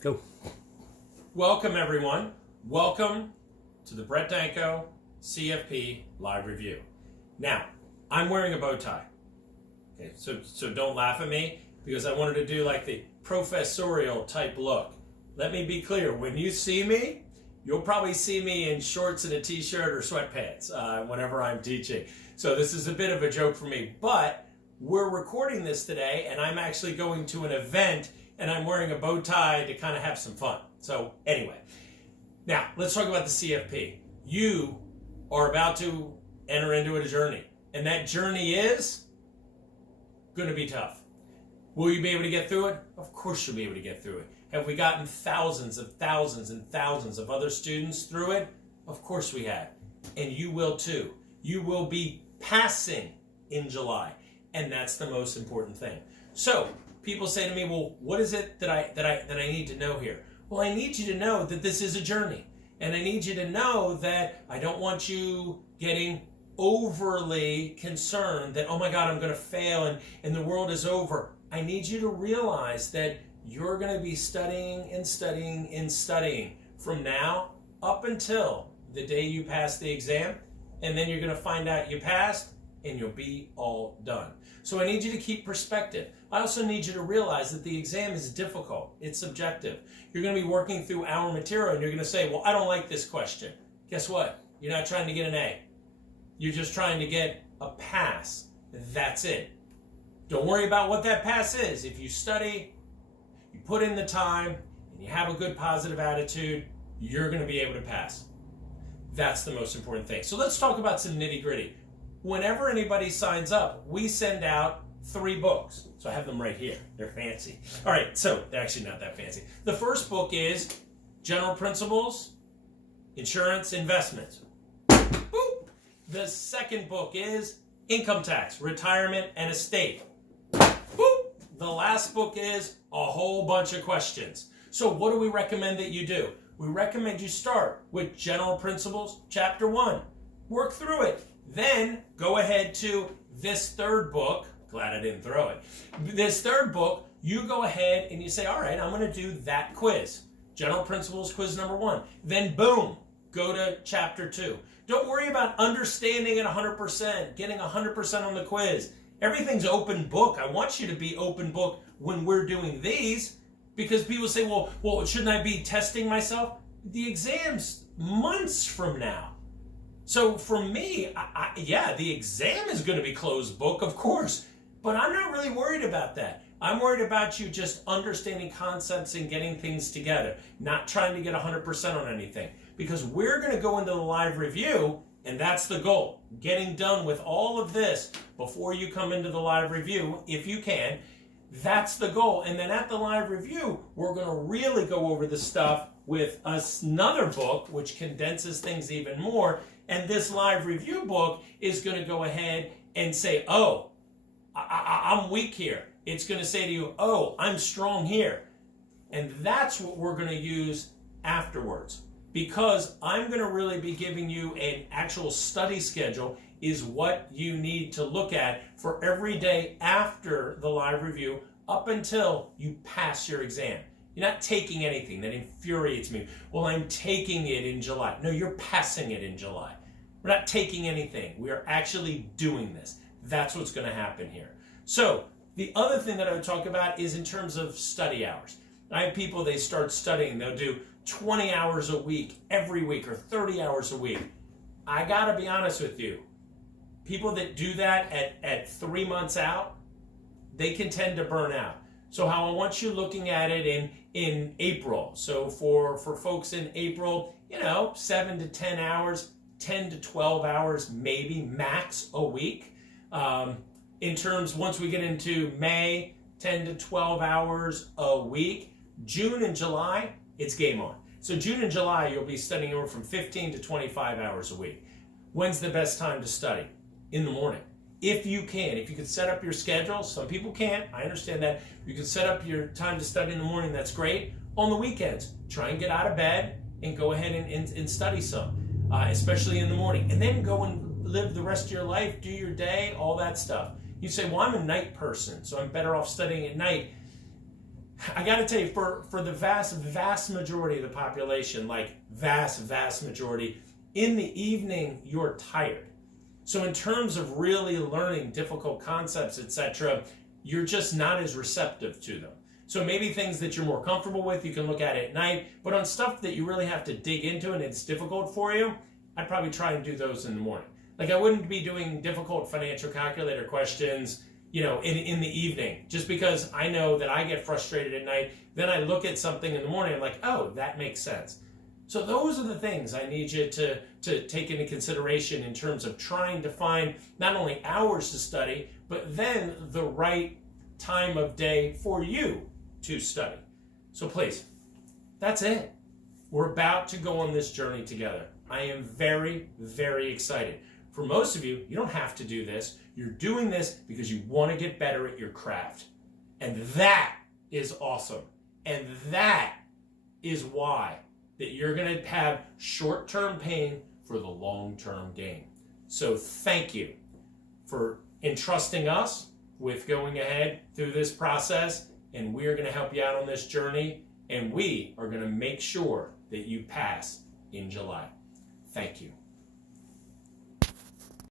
Go. Welcome, everyone. Welcome to the Brett Danko CFP live review. Now, I'm wearing a bow tie. Okay, so don't laugh at me because I wanted to do like the professorial type look. Let me be clear. When you see me, you'll probably see me in shorts and a t-shirt or sweatpants whenever I'm teaching. So this is a bit of a joke for me, but we're recording this today and I'm actually going to an event and I'm wearing a bow tie to kind of have some fun. So anyway, now let's talk about the CFP. You are about to enter into a journey, and that journey is going to be tough. Will you be able to get through it? Of course you'll be able to get through it. Have we gotten thousands and thousands and thousands of other students through it? Of course we have. And you will too. You will be passing in July, and that's the most important thing. So people say to me, well, what is it that I need to know here? Well, I need you to know that this is a journey. And I need you to know that I don't want you getting overly concerned that, oh my God, I'm going to fail and the world is over. I need you to realize that you're going to be studying and studying and studying from now up until the day you pass the exam. And then you're going to find out you passed and you'll be all done. So I need you to keep perspective. I also need you to realize that the exam is difficult. It's subjective. You're going to be working through our material and you're going to say, well, I don't like this question. Guess what? You're not trying to get an A. You're just trying to get a pass. That's it. Don't worry about what that pass is. If you study, you put in the time, and you have a good positive attitude, you're going to be able to pass. That's the most important thing. So let's talk about some nitty-gritty. Whenever anybody signs up, we send out 3 books. So I have them right here. They're fancy. All right, so they're actually not that fancy. The first book is General Principles, Insurance, Investments. Boop. The second book is Income Tax, Retirement, and Estate. Boop. The last book is a whole bunch of questions. So what do we recommend that you do? We recommend you start with General Principles, Chapter 1. Work through it. Then go ahead to this third book. Glad I didn't throw it. This third book, you go ahead and you say, all right, I'm going to do that quiz. General Principles quiz number 1. Then boom, go to Chapter 2. Don't worry about understanding it 100%, getting 100% on the quiz. Everything's open book. I want you to be open book when we're doing these because people say, well, shouldn't I be testing myself? The exam's months from now. So for me, yeah, the exam is going to be closed book, of course, but I'm not really worried about that. I'm worried about you just understanding concepts and getting things together, not trying to get 100% on anything, because we're going to go into the live review, and that's the goal, getting done with all of this before you come into the live review, if you can. That's the goal. And then at the live review, we're going to really go over the stuff with another book, which condenses things even more. And this live review book is going to go ahead and say, oh, I'm weak here. It's going to say to you, oh, I'm strong here. And that's what we're going to use afterwards. Because I'm going to really be giving you an actual study schedule is what you need to look at for every day after the live review up until you pass your exam. You're not taking anything. That infuriates me. Well, I'm taking it in July. No, you're passing it in July. We're not taking anything. We are actually doing this. That's what's going to happen here. So the other thing that I would talk about is in terms of study hours. I have people, they start studying. They'll do 20 hours a week every week or 30 hours a week. I got to be honest with you. People that do that at 3 months out, they can tend to burn out. So how I want you looking at it in April. So for folks in April, 7 to 10 hours, 10 to 12 hours, maybe max a week. In terms, once we get into May, 10 to 12 hours a week. June and July, it's game on. So June and July, you'll be studying anywhere from 15 to 25 hours a week. When's the best time to study? In the morning. If you can set up your schedule. Some people can't, I understand that. You can set up your time to study in the morning, that's great. On the weekends, try and get out of bed and go ahead and study some, especially in the morning. And then go and live the rest of your life, do your day, all that stuff. You say, well, I'm a night person, so I'm better off studying at night. I got to tell you, for the vast majority of the population, like vast majority, in the evening, you're tired. So in terms of really learning difficult concepts, etc., you're just not as receptive to them. So maybe things that you're more comfortable with, you can look at at night, but on stuff that you really have to dig into and it's difficult for you, I'd probably try and do those in the morning. Like I wouldn't be doing difficult financial calculator questions, in the evening, just because I know that I get frustrated at night. Then I look at something in the morning, I'm like, oh, that makes sense. So those are the things I need you to take into consideration in terms of trying to find not only hours to study, but then the right time of day for you to study. So please, that's it. We're about to go on this journey together. I am very, very excited. For most of you, you don't have to do this. You're doing this because you want to get better at your craft. And that is awesome. And that is why that you're going to have short-term pain for the long-term gain. So thank you for entrusting us with going ahead through this process, and we're going to help you out on this journey, and we are going to make sure that you pass in July. Thank you.